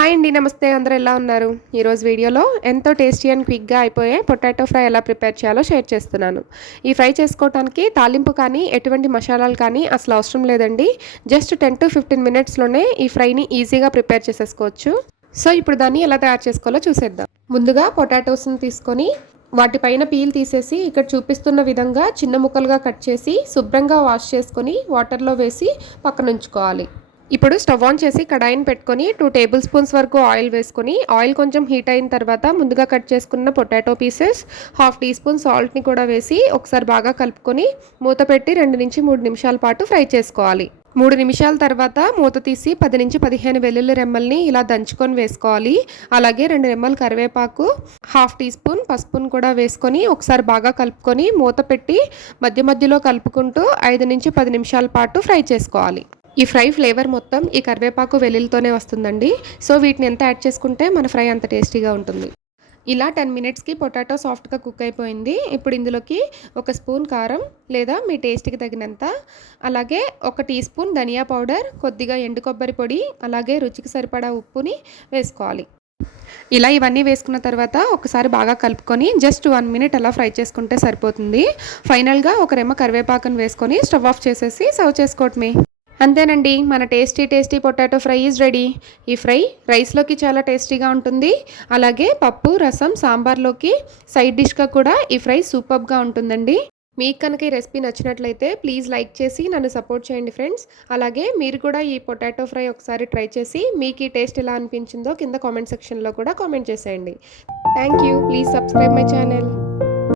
Hi అండి నమస్తే. అందరూ ఎలా ఉన్నారు? ఈరోజు వీడియోలో ఎంతో టేస్టీ అండ్ క్విక్గా అయిపోయే పొటాటో ఫ్రై ఎలా ప్రిపేర్ చేయాలో షేర్ చేస్తున్నాను. ఈ ఫ్రై చేసుకోవడానికి తాలింపు కానీ ఎటువంటి మసాలాలు కానీ అసలు అవసరం లేదండి. జస్ట్ టెన్ టు ఫిఫ్టీన్ మినిట్స్లోనే ఈ ఫ్రైని ఈజీగా ప్రిపేర్ చేసేసుకోవచ్చు. సో ఇప్పుడు దాన్ని ఎలా తయారు చేసుకోవాలో చూసేద్దాం. ముందుగా పొటాటోస్ని తీసుకొని వాటిపైన పీల్ తీసేసి ఇక్కడ చూపిస్తున్న విధంగా చిన్న ముక్కలుగా కట్ చేసి శుభ్రంగా వాష్ చేసుకొని వాటర్లో వేసి పక్కన ఉంచుకోవాలి. ఇప్పుడు స్టవ్ ఆన్ చేసి కడాయిని పెట్టుకొని టూ టేబుల్ స్పూన్స్ వరకు ఆయిల్ వేసుకొని ఆయిల్ కొంచెం హీట్ అయిన తర్వాత ముందుగా కట్ చేసుకున్న potato pieces half teaspoon సాల్ట్ని కూడా వేసి ఒకసారి బాగా కలుపుకొని మూత పెట్టి రెండు నుంచి మూడు నిమిషాల పాటు ఫ్రై చేసుకోవాలి. మూడు నిమిషాల తర్వాత మూత తీసి పది నుంచి పదిహేను వెల్లుల్లి రెమ్మల్ని ఇలా దంచుకొని వేసుకోవాలి. అలాగే రెండు రెమ్మలు కరివేపాకు హాఫ్ టీ స్పూన్ పసుపును కూడా వేసుకొని ఒకసారి బాగా కలుపుకొని మూత పెట్టి మధ్య మధ్యలో కలుపుకుంటూ ఐదు నుంచి పది నిమిషాల పాటు ఫ్రై చేసుకోవాలి. ఈ ఫ్రై ఫ్లేవర్ మొత్తం ఈ కరివేపాకు వెల్లుల్లితోనే వస్తుందండి. సో వీటిని ఎంత యాడ్ చేసుకుంటే మన ఫ్రై అంత టేస్టీగా ఉంటుంది. ఇలా టెన్ మినిట్స్కి పొటాటో సాఫ్ట్గా కుక్ అయిపోయింది. ఇప్పుడు ఇందులోకి ఒక స్పూన్ కారం లేదా మీ టేస్ట్కి తగినంత అలాగే ఒక టీ స్పూన్ ధనియా పౌడర్ కొద్దిగా ఎండు కొబ్బరి పొడి అలాగే రుచికి సరిపడా ఉప్పుని వేసుకోవాలి. ఇలా ఇవన్నీ వేసుకున్న తర్వాత ఒకసారి బాగా కలుపుకొని జస్ట్ వన్ మినిట్ అలా ఫ్రై చేసుకుంటే సరిపోతుంది. ఫైనల్గా ఒక రెమ్మ కరివేపాకును వేసుకొని స్టవ్ ఆఫ్ చేసేసి సర్వ్ చేసుకోవటమే. అంతేనండి మన tasty tasty potato fry is ready ఈ ఫ్రై రైస్లోకి చాలా టేస్టీగా ఉంటుంది. అలాగే పప్పు రసం సాంబార్లోకి సైడ్ డిష్గా కూడా ఈ ఫ్రై సూపర్గా ఉంటుందండి. మీకు కనుక ఈ రెసిపీ నచ్చినట్లయితే ప్లీజ్ లైక్ చేసి నన్ను సపోర్ట్ చేయండి ఫ్రెండ్స్ అలాగే మీరు కూడా ఈ పొటాటో ఫ్రై ఒకసారి ట్రై చేసి మీకు ఈ టేస్ట్ ఎలా అనిపించిందో కింద కామెంట్ సెక్షన్లో కూడా కామెంట్ చేసేయండి. Thank you please subscribe my channel